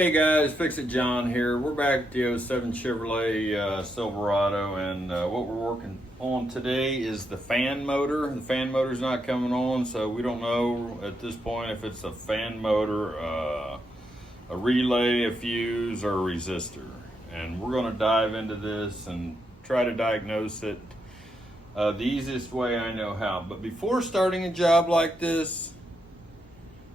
Hey guys, Fix It John here. We're back at the '07 Chevrolet Silverado, and what we're working on today is the fan motor. The fan motor's not coming on, so we don't know at this point if it's a fan motor, a relay, a fuse, or a resistor. And we're going to dive into this and try to diagnose it the easiest way I know how. But before starting a job like this,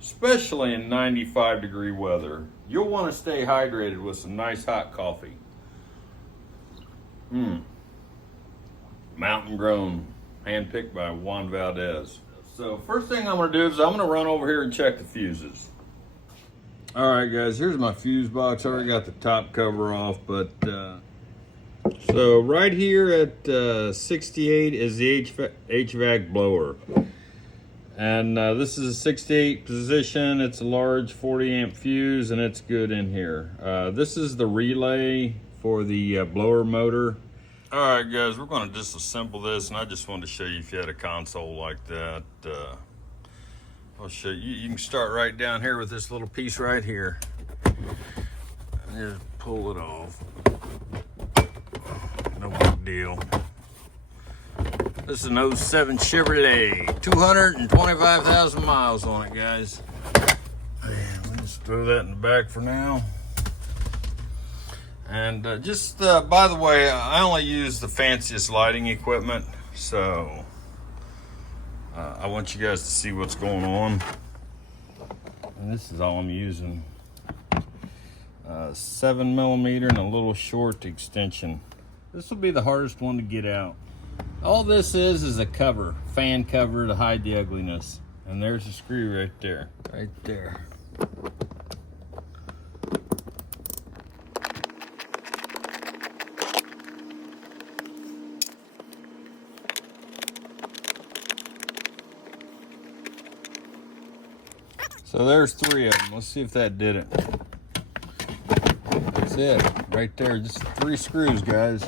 especially in 95-degree weather, you'll want to stay hydrated with some nice hot coffee. Mountain grown, handpicked by Juan Valdez. So first thing I'm going to do is I'm going to run over here and check the fuses. All right, guys, here's my fuse box. I already got the top cover off, but so right here at 68 is the HVAC blower. And this is a 68 position. It's a large 40 amp fuse, and it's good in here. This is the relay for the blower motor. All right, guys, we're going to disassemble this, and I just wanted to show you if you had a console like that. I'll show you. You can start right down here with this little piece right here. And just pull it off. No big deal. This is an '07 Chevrolet, 225,000 miles on it, guys. And we'll just throw that in the back for now. And by the way, I only use the fanciest lighting equipment, so I want you guys to see what's going on. And this is all I'm using. 7mm and a little short extension. This will be the hardest one to get out. All this is a cover, fan cover to hide the ugliness. And there's a screw right there, right there. So there's 3 of them. Let's see if that did it. That's it, right there. Just 3 screws, guys.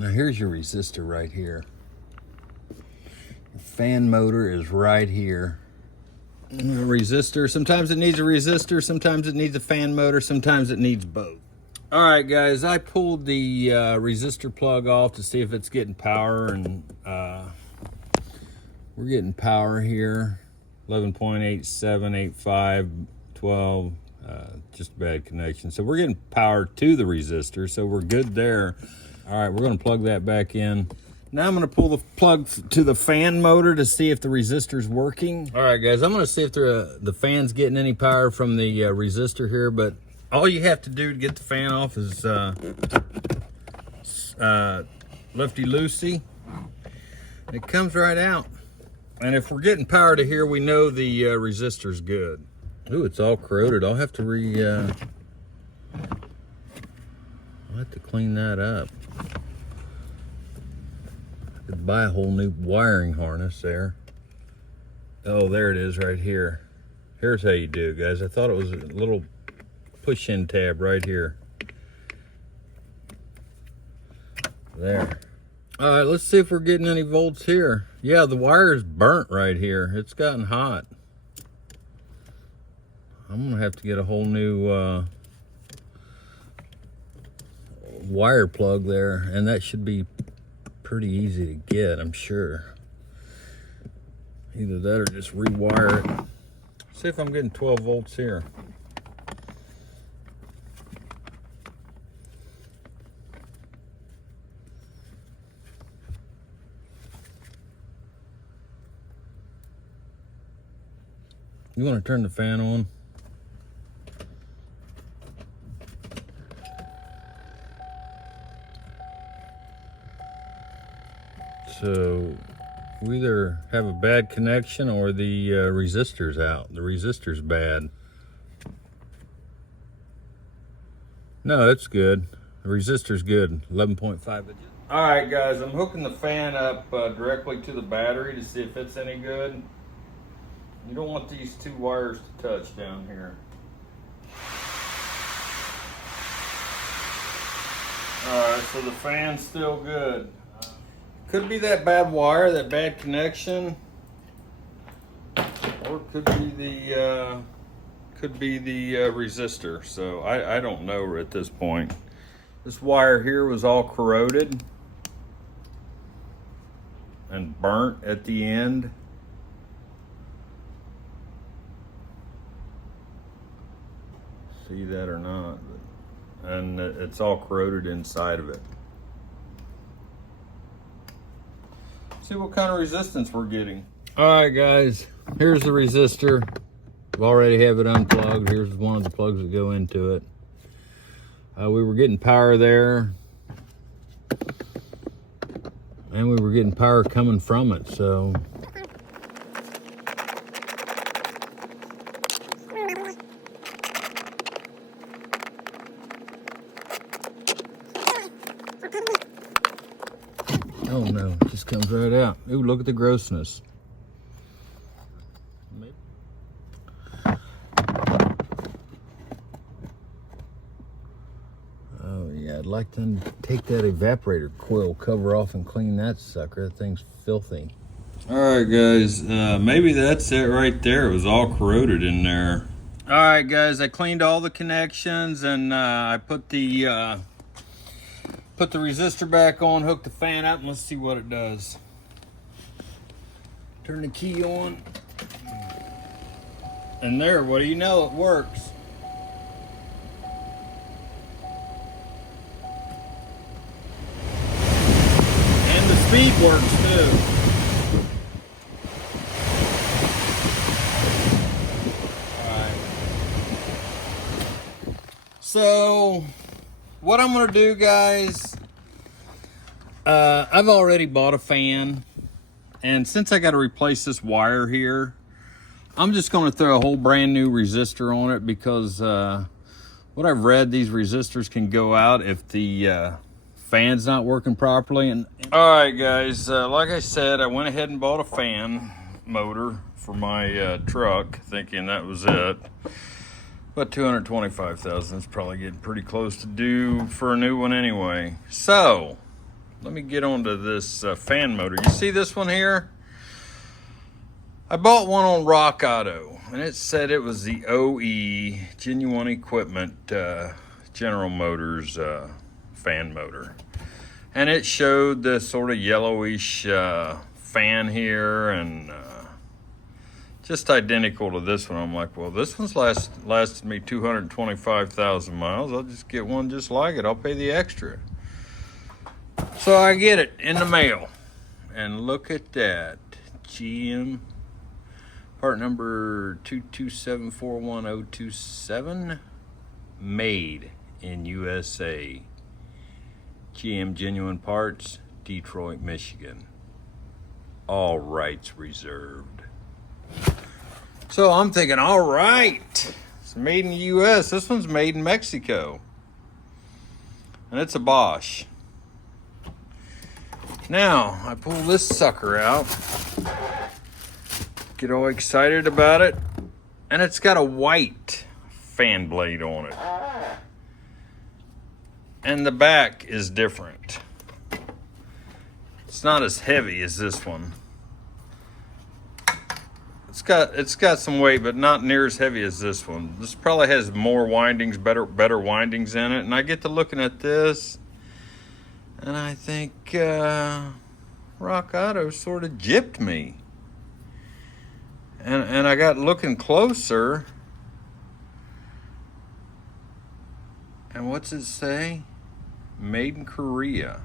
Now here's your resistor right here. The fan motor is right here. And the resistor, sometimes it needs a resistor, sometimes it needs a fan motor, sometimes it needs both. All right, guys, I pulled the resistor plug off to see if it's getting power, and we're getting power here. 11.8785, 12, just a bad connection. So we're getting power to the resistor, so we're good there. All right, we're gonna plug that back in. Now I'm gonna pull the plug to the fan motor to see if the resistor's working. All right, guys, I'm gonna see if the fan's getting any power from the resistor here, but all you have to do to get the fan off is lefty-loosey. It comes right out. And if we're getting power to here, we know the resistor's good. Ooh, it's all corroded. I'll have to I'll have to clean that up. I could buy a whole new wiring harness there. Oh, there it is right here. Here's how you do it, guys. I thought it was a little push-in tab right here. There. All right, let's see if we're getting any volts here. Yeah, the wire's burnt right here. It's gotten hot. I'm gonna have to get a whole new wire plug there, and that should be pretty easy to get, I'm sure. Either that or just rewire it. See if I'm getting 12 volts here. You want to turn the fan on? So we either have a bad connection or the resistor's out. The resistor's bad. No, it's good. The resistor's good, 11.5. All right, guys, I'm hooking the fan up directly to the battery to see if it's any good. You don't want these 2 wires to touch down here. All right, so the fan's still good. Could be that bad wire, that bad connection, or it could be the could be the resistor. So I don't know at this point. This wire here was all corroded and burnt at the end. See that or not? And it's all corroded inside of it. See what kind of resistance we're getting. All right, guys, here's the resistor. We already have it unplugged. Here's one of the plugs that go into it. We were getting power there, and we were getting power coming from it, so. Oh no, it just comes right out. Ooh, look at the grossness. Oh yeah, I'd like to take that evaporator coil cover off and clean that sucker. That thing's filthy. All right, guys, maybe that's it right there. It was all corroded in there. All right, guys, I cleaned all the connections, and I put the resistor back on, hooked the fan up, and let's see what it does. Turn the key on. And there, what do you know, it works. And the speed works too. So, what I'm gonna do, guys, I've already bought a fan, and since I gotta replace this wire here, I'm just gonna throw a whole brand new resistor on it, because what I've read, these resistors can go out if the fan's not working properly. And all right, guys, like I said, I went ahead and bought a fan motor for my truck, thinking that was it. But $225,000 is probably getting pretty close to due for a new one anyway. So, let me get onto this fan motor. You see this one here? I bought one on Rock Auto, and it said it was the OE Genuine Equipment General Motors fan motor. And it showed this sort of yellowish fan here, and just identical to this one. I'm like, well, this one's lasted me 225,000 miles. I'll just get one just like it. I'll pay the extra. So I get it in the mail. And look at that. GM. Part number 227410027. Made in USA. GM Genuine Parts, Detroit, Michigan. All rights reserved. So I'm thinking, all right, it's made in the U.S. This one's made in Mexico. And it's a Bosch. Now, I pull this sucker out, get all excited about it, and it's got a white fan blade on it. And the back is different. It's not as heavy as this one. It's got some weight, but not near as heavy as this one. This probably has more windings, better windings in it. And I get to looking at this, and I think Rock Auto sort of gypped me. And I got looking closer, and what's it say? Made in Korea.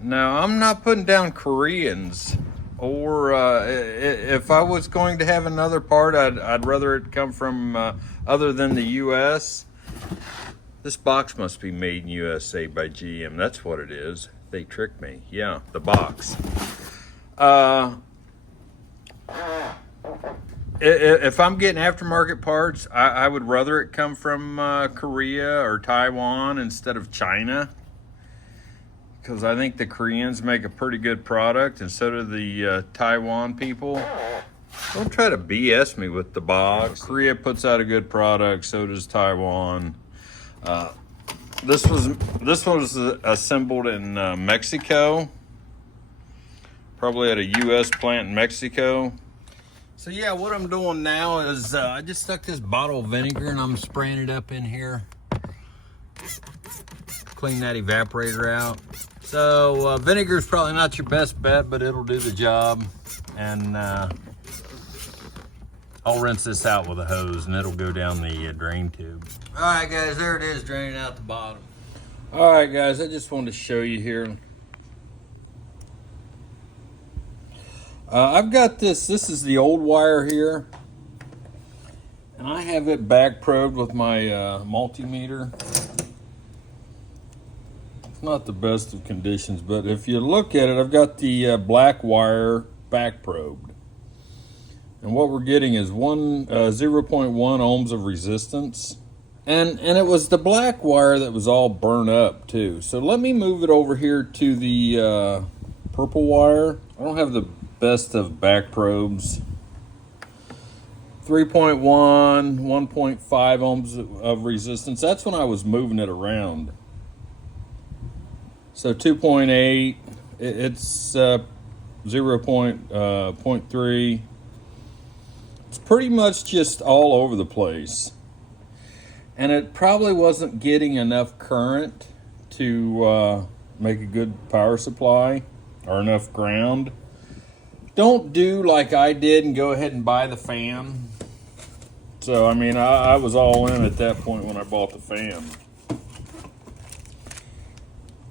Now, I'm not putting down Koreans. Or if I was going to have another part, I'd rather it come from other than the U.S. This box must be made in USA by GM. That's what it is. They tricked me. Yeah, the box. If I'm getting aftermarket parts, I would rather it come from Korea or Taiwan instead of China. Because I think the Koreans make a pretty good product, and so do the Taiwan people. Don't try to BS me with the box. Korea puts out a good product, so does Taiwan. This one was assembled in Mexico, probably at a U.S. plant in Mexico. So yeah, what I'm doing now is I just stuck this bottle of vinegar and I'm spraying it up in here. Clean that evaporator out. So vinegar is probably not your best bet, but it'll do the job. And I'll rinse this out with a hose and it'll go down the drain tube. All right, guys, there it is, draining out the bottom. All right, guys, I just wanted to show you here. I've got this is the old wire here. And I have it back probed with my multimeter. It's not the best of conditions, but if you look at it, I've got the black wire back probed. And what we're getting is 0.1 ohms of resistance. And it was the black wire that was all burnt up too. So let me move it over here to the purple wire. I don't have the best of back probes. 3.1, 1.5 ohms of resistance. That's when I was moving it around. So 2.8, it's 0.3. It's pretty much just all over the place. And it probably wasn't getting enough current to make a good power supply or enough ground. Don't do like I did and go ahead and buy the fan. So, I mean, I was all in at that point when I bought the fan.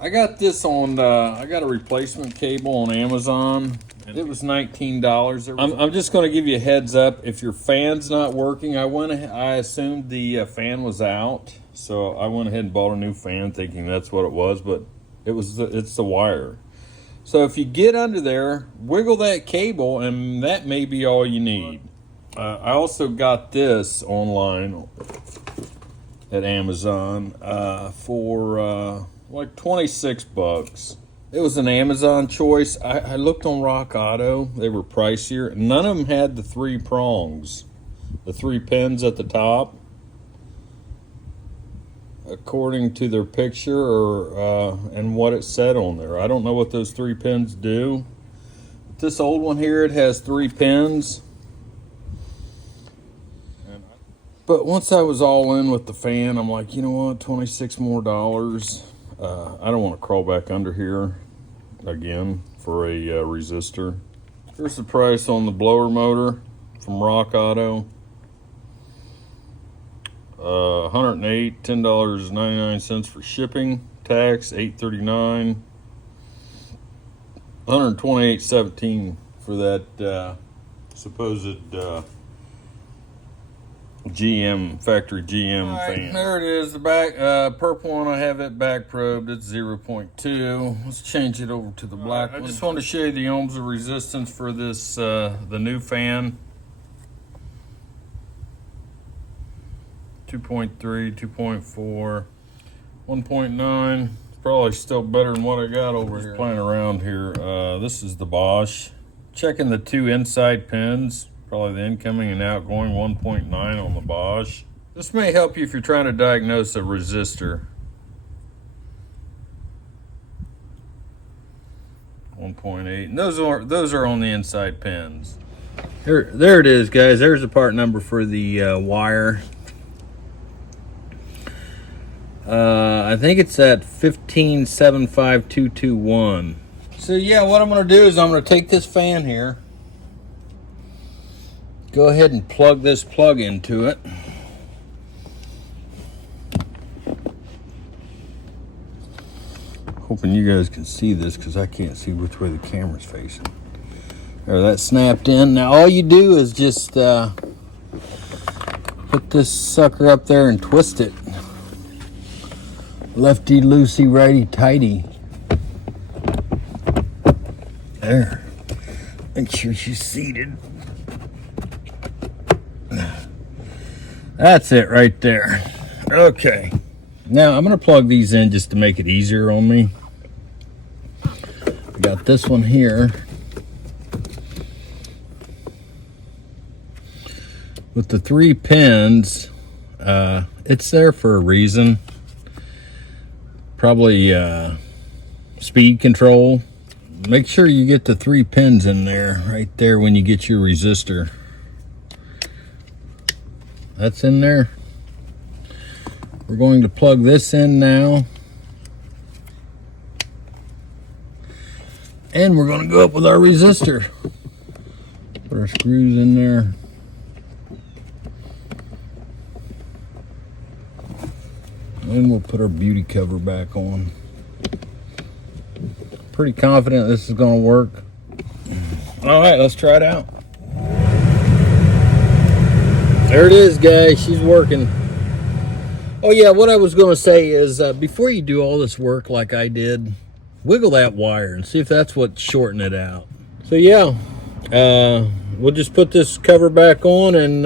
I got this on, I got a replacement cable on Amazon. It was $19. I'm just going to give you a heads up. If your fan's not working, I assumed the fan was out. So I went ahead and bought a new fan thinking that's what it was, but it's the wire. So if you get under there, wiggle that cable, and that may be all you need. I also got this online at Amazon for like 26 bucks. It was an Amazon choice. I looked on Rock Auto. They were pricier. None of them had the 3 prongs, the 3 pins at the top, according to their picture or and what it said on there. I don't know what those 3 pins do. This old one here, it has 3 pins. But once I was all in with the fan, I'm like, you know what, $26 more. I don't want to crawl back under here again for a resistor. Here's the price on the blower motor from Rock Auto. $108, $10.99 for shipping, tax $8.39, $128.17 for that supposed factory GM fan. There it is, the back purple one. I have it back probed. It's 0.2. Let's change it over to the black one. I just wanted to show you the ohms of resistance for this the new fan. 2.3, 2.4, 1.9. Probably still better than what I got over here. Playing around here. This is the Bosch. Checking the 2 inside pins. Probably the incoming and outgoing. 1.9 on the Bosch. This may help you if you're trying to diagnose a resistor. 1.8. And those are on the inside pins. There it is, guys. There's the part number for the wire. I think it's at 1575221. So yeah, what I'm going to do is I'm going to take this fan here. Go ahead and plug this plug into it. Hoping you guys can see this because I can't see which way the camera's facing. There, that's snapped in. Now all you do is just put this sucker up there and twist it. Lefty loosey, righty tighty. There. Make sure she's seated. That's it right there. Okay. Now I'm going to plug these in just to make it easier on me. I got this one here with the 3 pins. It's there for a reason. Probably speed control. Make sure you get the 3 pins in there right there when you get your resistor. that's in there. We're going to plug this in now. And we're going to go up with our resistor. Put our screws in there. And we'll put our beauty cover back on. Pretty confident this is going to work. All right, let's try it out. There it is, guys. She's working. Oh yeah, what I was going to say is before you do all this work like I did, wiggle that wire and see if that's what's shorting it out. So yeah, we'll just put this cover back on, and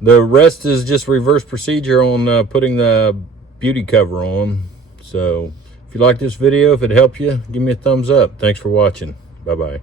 the rest is just reverse procedure on putting the beauty cover on. So if you like this video, if it helped you, give me a thumbs up. Thanks for watching. Bye-bye.